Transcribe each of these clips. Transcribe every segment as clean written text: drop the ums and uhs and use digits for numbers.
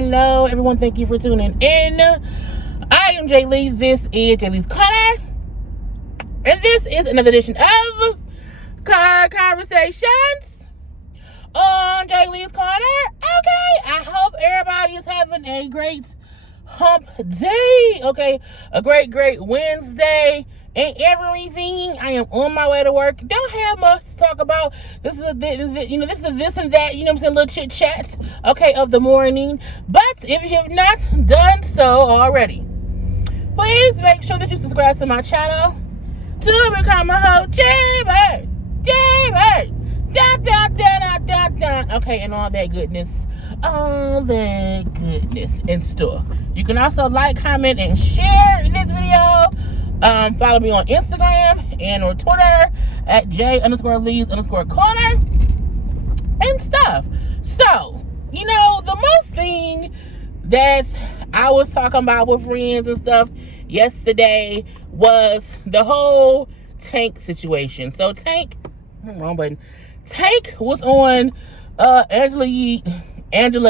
Hello, everyone. Thank you for tuning in. I am JayLees. This is JLeesCorner. And this is another edition of Conversations on JLeesCorner. Okay, I hope everybody is having a great hump day. Okay, a great Wednesday and everything. I am on my way to work. Don't have much to talk about. This is this is a this and that, little chit chats, okay, of the morning. But if you have not done so already, please make sure that you subscribe to my channel to become a host. JayBirds, okay, and all that goodness and stuff. You can also like, comment, and share this video. Follow me on Instagram and on Twitter at J_Lees_Corner and stuff. So, the most thing that I was talking about with friends and stuff yesterday was the whole Tank situation. So Tank was on Angela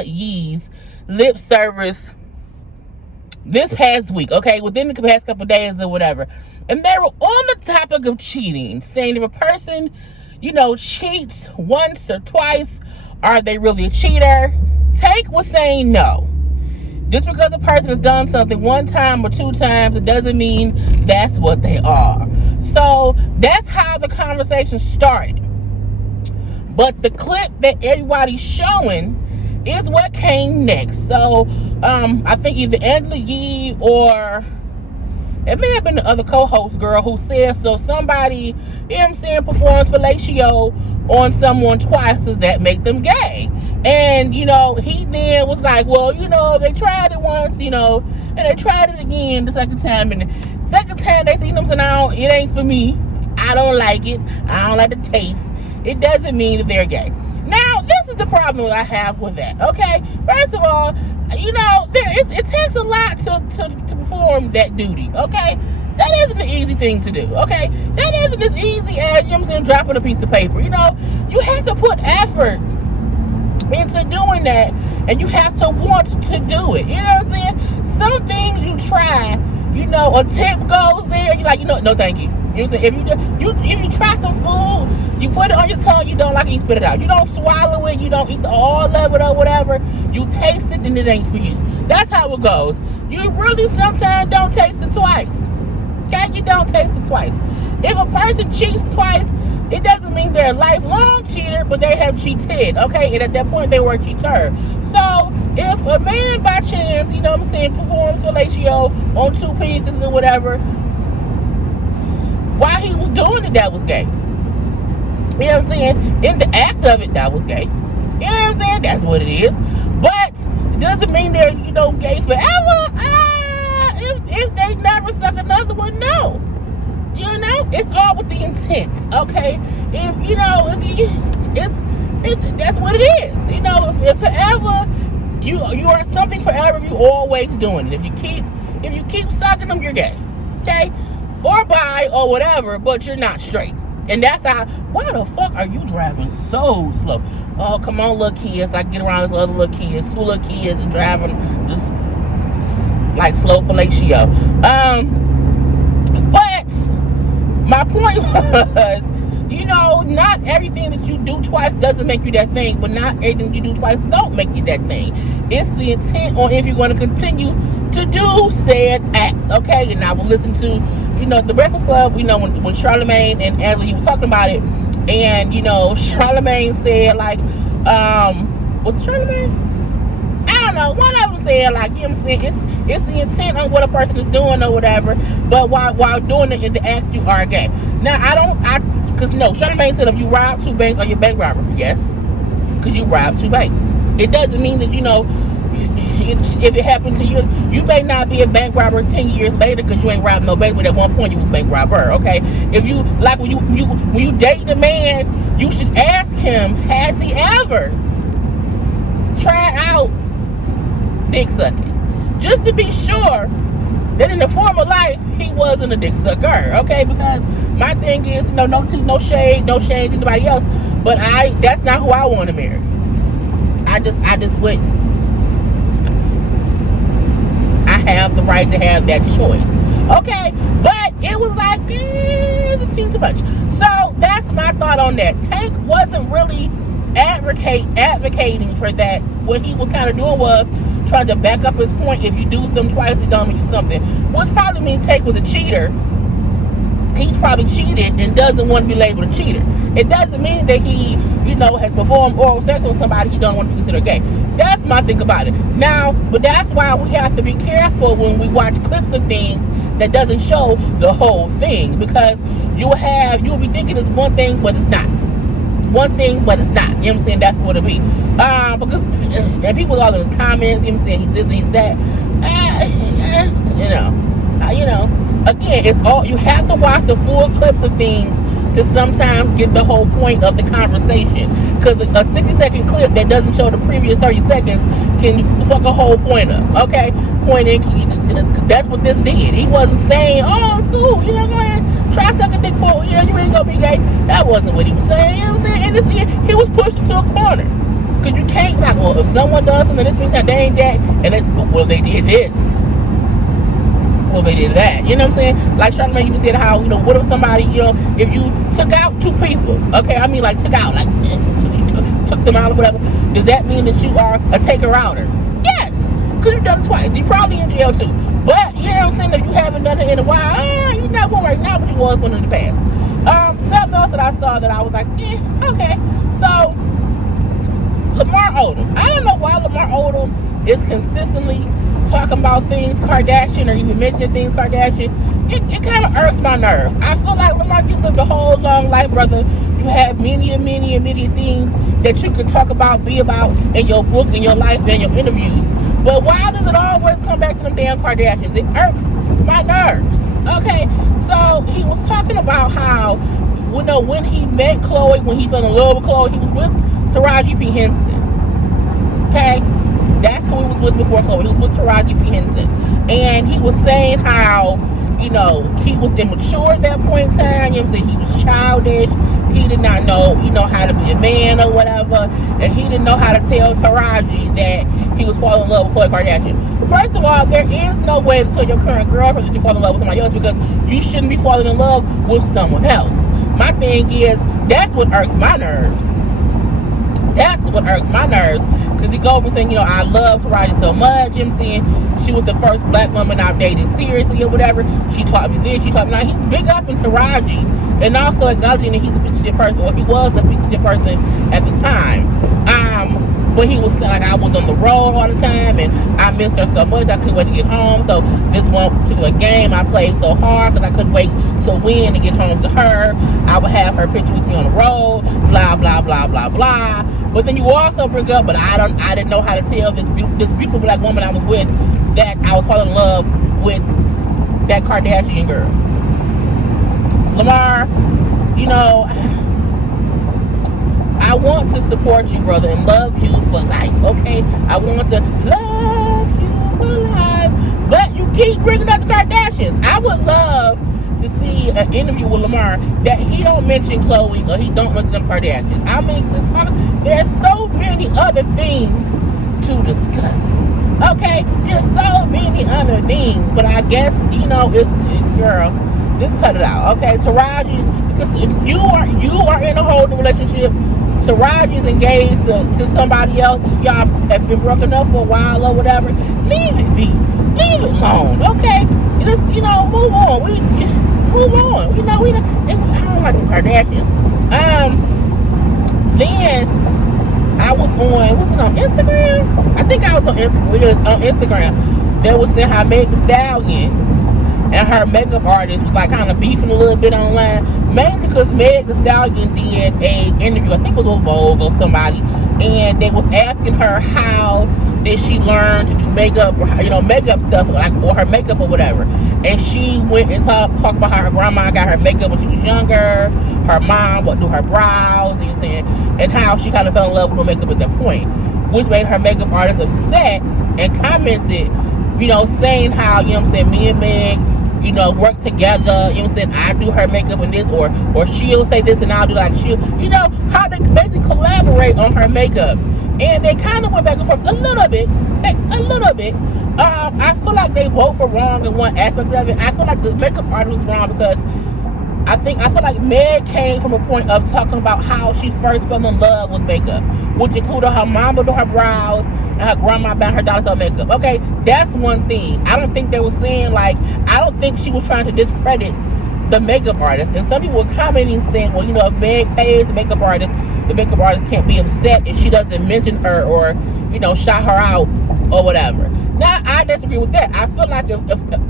Yee's lip service this past week, okay, within the past couple of days or whatever. And they were on the topic of cheating, saying if a person, cheats once or twice, are they really a cheater? Tank was saying no. Just because a person has done something one time or two times, it doesn't mean that's what they are. So that's how the conversation started. But the clip that everybody's showing is what came next. So I think either Angela Yee or it may have been the other co-host girl who said so. Somebody, performs fellatio on someone twice, does that make them gay? And he then was like, well, they tried it once, and they tried it again the second time, and the second time they say, now it ain't for me. I don't like it. I don't like the taste. It doesn't mean that they're gay. Now, this is the problem that I have with that, okay? First of all, it takes a lot to perform that duty, okay? That isn't an easy thing to do, okay? That isn't as easy as, dropping a piece of paper, You have to put effort into doing that, and you have to want to do it, you know what I'm saying? Some things you try, a tip goes there, you're like, no, thank you. You know what I'm saying? If you try some food, you put it on your tongue, you don't like it, you spit it out. You don't swallow it, you don't eat all of it or whatever. You taste it and it ain't for you. That's how it goes. You really sometimes don't taste it twice. Okay? You don't taste it twice. If a person cheats twice, it doesn't mean they're a lifelong cheater, but they have cheated. Okay? And at that point, they were a cheater. So, if a man by chance, performs fellatio on two pieces or whatever, while he was doing it, that was gay. You know what I'm saying? In the act of it, that was gay. You know what I'm saying? That's what it is. But it doesn't mean they're, gay forever. If they never suck another one, no. It's all with the intent, okay? If, that's what it is. If forever, you are something forever, you always doing it. If you keep sucking them, you're gay. Okay? Or bi or whatever, but you're not straight. And that's how, why the fuck are you driving so slow? Oh, come on, little kids. I get around this other little kids. Two little kids are driving just like slow fellatio. But my point was, not everything that you do twice doesn't make you that thing, but not everything you do twice don't make you that thing. It's the intent on if you're going to continue to do said acts, okay? And I will listen to, the Breakfast Club, when Charlamagne and Ashley was talking about it, and, Charlamagne said, like, was it Charlamagne? I don't know. One of them said, like, it's the intent on what a person is doing or whatever, but while doing it in the act, you are gay. Now, because Charlamagne said if you rob two banks, are you a bank robber? Yes. Because you robbed two banks. It doesn't mean that, if it happened to you, you may not be a bank robber 10 years later because you ain't robbed no bank, but at one point you was a bank robber, okay? If you, like when you date a man, you should ask him, has he ever tried out dick sucking? Just to be sure that in the former life, he wasn't a dick sucker, okay? Because my thing is, no shade to anybody else, but that's not who I want to marry. I just wouldn't. have the right to have that choice. Okay, but it was like, it seemed too much. So that's my thought on that. Tank wasn't really advocating for that. What he was kind of doing was trying to back up his point. If you do something twice, it don't mean you do something. Which probably means Tank was a cheater. He's probably cheated and doesn't want to be labeled a cheater. It doesn't mean that he, has performed oral sex on somebody he don't want to be considered gay. That's my thing about it. Now, but that's why we have to be careful when we watch clips of things that doesn't show the whole thing, because you'll be thinking it's one thing, but it's not. One thing, but it's not. You know what I'm saying? That's what it'll be. Because, and people all in his comments, you know what I'm saying, he's this, he's that. Again, it's all, you have to watch the full clips of things to sometimes get the whole point of the conversation. Because a 60-second clip that doesn't show the previous 30 seconds can fuck a whole point up. Okay? That's what this did. He wasn't saying, oh, it's cool, go ahead, try suck a dick for, you ain't gonna be gay. That wasn't what he was saying. You know what I'm saying? And he was pushed into a corner. Because you can't, like, well, if someone does something, this means that they ain't that, and it's, well, they did this. Well, they did that. You know what I'm saying? Like Charlamagne even said how, what if somebody, if you took out two people, okay? I mean, like, took out, like, took them out or whatever. Does that mean that you are a taker-outer? Yes. Because you've done it twice. You're probably in jail, too. But, you know what I'm saying, if you haven't done it in a while, you're not going right now, but you was one in the past. Something else that I saw that I was like, okay. So, Lamar Odom. I don't know why Lamar Odom is consistently talking about things Kardashian or even mentioning things Kardashian. It kind of irks my nerves. I feel like, Lamar, you lived a whole long life, brother. You have many things that you could talk about, be about in your book, in your life, in your interviews. But why does it always come back to them damn Kardashians? It irks my nerves. Okay, so he was talking about how, when he met Chloe, when he fell in love with Chloe, he was with Taraji P. Henson. Okay? That's who he was with before Chloe. He was with Taraji P. Henson. And he was saying how, he was immature at that point in time. You know what I'm saying? He was childish. He did not know, how to be a man or whatever. And he didn't know how to tell Taraji that he was falling in love with Khloe Kardashian. First of all, there is no way to tell your current girlfriend that you fall in love with somebody else, because you shouldn't be falling in love with someone else. My thing is, that's what irks my nerves. That's what irks my nerves. Because he goes and saying, I love Taraji so much. You know what I'm saying? She was the first black woman I've dated seriously or whatever. She taught me this, she taught me that. He's big up in Taraji. And also acknowledging that he's a piece of shit person, or he was a piece of shit person at the time. But he was like, I was on the road all the time, and I missed her so much, I couldn't wait to get home. So this one particular game, I played so hard because I couldn't wait to win and get home to her. I would have her picture with me on the road, blah, blah, blah, blah, blah. But then you also bring up, but I didn't know how to tell this beautiful black woman I was with that I was falling in love with that Kardashian girl. Lamar, I want to support you, brother, and love you for life, okay? I want to love you for life. But you keep bringing up the Kardashians. I would love to see an interview with Lamar that he don't mention Chloe or he don't mention them Kardashians. I mean, there's so many other things to discuss. Okay? There's so many other things. But I guess, girl, just cut it out. Okay? Taraji's, because you are in a whole new relationship. Taraji's engaged to somebody else. Y'all have been broken up for a while or whatever. Leave it be. Leave it alone. Okay? Just, move on. Move on. I don't like them Kardashians. Then I was on Instagram? I think I was on Instagram. There was saying how Meg Thee Stallion and her makeup artist was like kind of beefing a little bit online, mainly because Meg Thee Stallion did a interview, I think it was with Vogue or somebody, and they was asking her how did she learn to do makeup, or makeup stuff, like, or her makeup or whatever. And she went and talked about how her grandma got her makeup when she was younger, her mom would do her brows, you know what I'm saying, and how she kind of fell in love with her makeup at that point, which made her makeup artist upset and commented, saying how, me and Meg, work together. You know what I'm saying? I do her makeup and this, or she'll say this and I'll do like how they basically collaborate on her makeup. And they kind of went back and forth a little bit. I feel like they both were wrong in one aspect of it. I feel like the makeup artist was wrong because I feel like Meg came from a point of talking about how she first fell in love with makeup, which included her mama doing her brows and her grandma buying her daughter's makeup. Okay, that's one thing. I don't think they were saying I don't think she was trying to discredit the makeup artist. And some people were commenting saying, well, if Meg pays the makeup artist can't be upset if she doesn't mention her or, shout her out or whatever. Now, I disagree with that. I feel like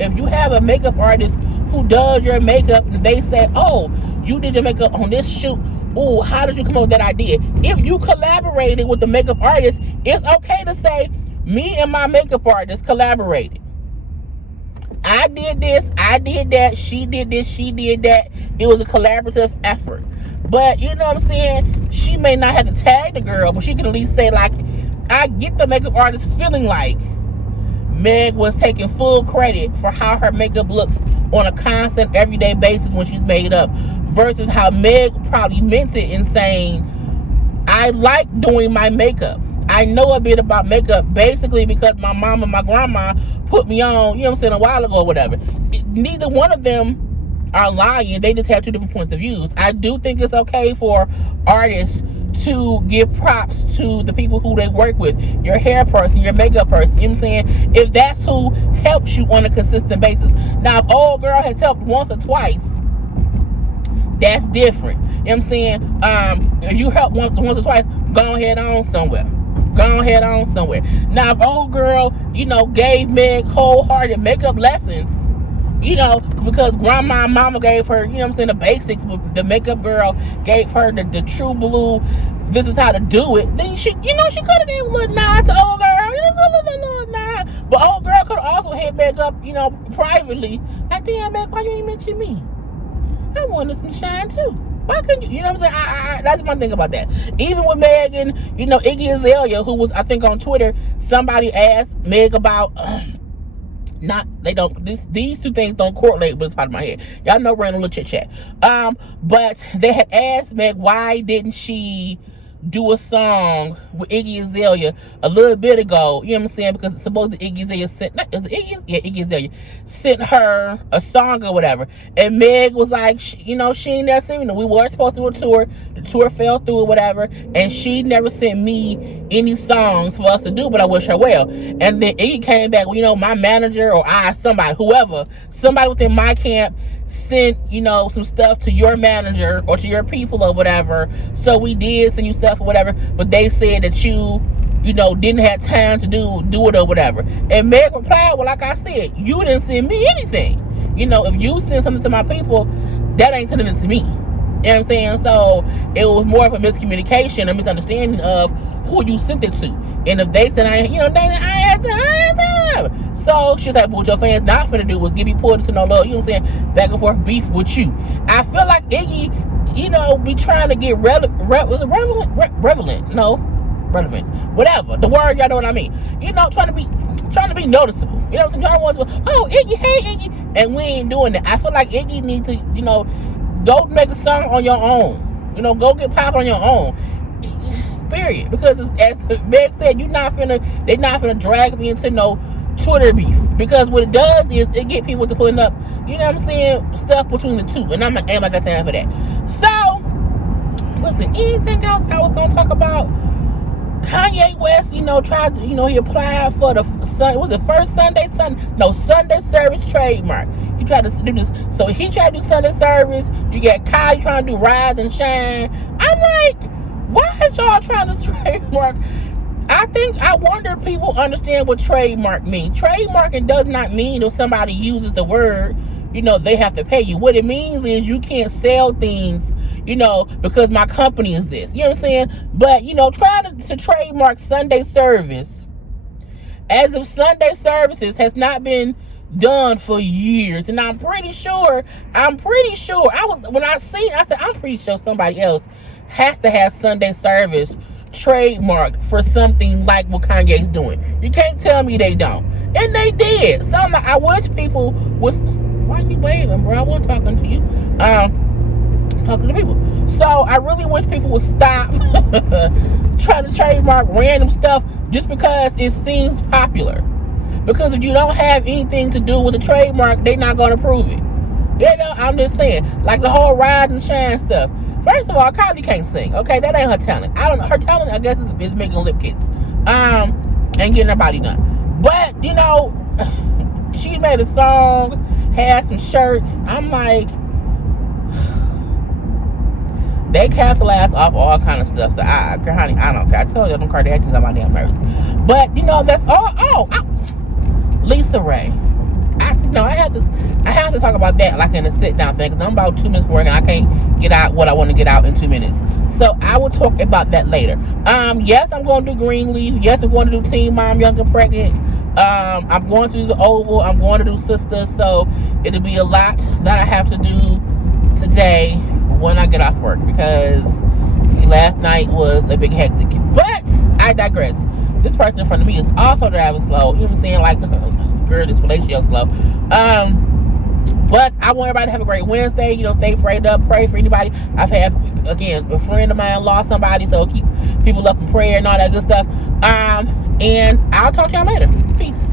if you have a makeup artist who does your makeup and they say, oh, you did your makeup on this shoot, oh, how did you come up with that idea? If you collaborated with the makeup artist, it's okay to say, me and my makeup artist collaborated. I did this, I did that, she did this, she did that. It was a collaborative effort. But, you know what I'm saying? She may not have to tag the girl, but she can at least say, I get the makeup artist feeling like Meg was taking full credit for how her makeup looks on a constant, everyday basis when she's made up, versus how Meg probably meant it in saying, I like doing my makeup. I know a bit about makeup basically because my mom and my grandma put me on, a while ago or whatever. Neither one of them are lying. They just have two different points of views. I do think it's okay for artists to give props to the people who they work with, your hair person, your makeup person, you know what I'm saying? If that's who helps you on a consistent basis. Now, if old girl has helped once or twice, that's different. You know what I'm saying? If you help once or twice, go ahead on somewhere. Now, if old girl, gave Meg wholehearted makeup lessons, because grandma and mama gave her, the basics, but the makeup girl gave her the true blue, this is how to do it, then she could have gave a little nod to old girl, a little nod. But old girl could have also hit Meg up, privately, like, damn, Meg, why you ain't mention me? I wanted some shine too. Why couldn't you? You know what I'm saying? That's my thing about that. Even with Meg and, Iggy Azalea, who was, I think, on Twitter, somebody asked Meg about, these two things don't correlate, but it's part of my head. Y'all know we're in a little chit chat. But they had asked Meg, why didn't she do a song with Iggy Azalea a little bit ago, you know what I'm saying, because supposedly Iggy Azalea Iggy Azalea sent her a song or whatever, and Meg was like, she ain't never sent me. We were supposed to do a tour, the tour fell through or whatever, and she never sent me any songs for us to do, but I wish her well. And then Iggy came back, my manager or somebody within my camp sent, some stuff to your manager or to your people or whatever, so we did send you stuff or whatever, but they said that you didn't have time to do it or whatever. And Meg replied, well, like I said, you didn't send me anything. If you send something to my people, that ain't sending it to me. You know what I'm saying? So it was more of a miscommunication, a misunderstanding of who you sent it to. And if they said, I had time. So she's like, but what your fans not finna do was give me pulled into no love, back and forth beef with you. I feel like Iggy, be trying to get relevant, whatever. The word, y'all know what I mean. Trying to be noticeable. You know what I'm saying? Trying to, oh, Iggy, hey, Iggy. And we ain't doing that. I feel like Iggy needs to, go make a song on your own. Go get pop on your own. Period. Because as Meg said, they not finna drag me into no Twitter beef. Because what it does is it get people to putting up, stuff between the two. And I ain't got time for that. So, was there anything else I was gonna talk about? Kanye West, tried to, he applied for Sunday service trademark. He tried to do this. So he tried to do Sunday service. You got Kylie trying to do Rise and Shine. I'm like, why are y'all trying to trademark? I wonder if people understand what trademark means. Trademarking does not mean if somebody uses the word, they have to pay you. What it means is you can't sell things, because my company is this. You know what I'm saying? But, trying to trademark Sunday service as if Sunday services has not been done for years. And I'm pretty sure, I'm pretty sure somebody else has to have Sunday service trademarked for something like what Kanye's doing. You can't tell me they don't. And they did. I wish people was, Why you waving, bro? I wasn't talking to you. Talking to people. So I really wish people would stop trying to trademark random stuff just because it seems popular. Because if you don't have anything to do with the trademark, they're not going to prove it. You know, I'm just saying, like the whole ride and shine stuff. First of all, Kylie can't sing. Okay, that ain't her talent. I don't know. Her talent, I guess, is making lip kits, and getting her body done. But you know, she made a song, had some shirts. I'm like, they capitalize off all kind of stuff. So honey, I don't care. I told you them Kardashians on my damn nerves. But you know, that's all. Lisa Ray. I have to talk about that like in a sit down thing because I'm about 2 minutes working. I can't get out what I want to get out in 2 minutes. So I will talk about that later. Yes, I'm going to do Greenleaf. Yes, I'm going to do Teen Mom, Young and Pregnant. I'm going to do the Oval. I'm going to do Sisters. So it'll be a lot that I have to do today when I get off work because last night was a big hectic. But I digress. This person in front of me is also driving slow. You know what I'm saying? Like, girl, this fellatio slow. But I want everybody to have a great Wednesday. You know, stay prayed up. Pray for anybody. I've had, again, a friend of mine lost somebody, so keep people up in prayer and all that good stuff. And I'll talk to y'all later. Peace.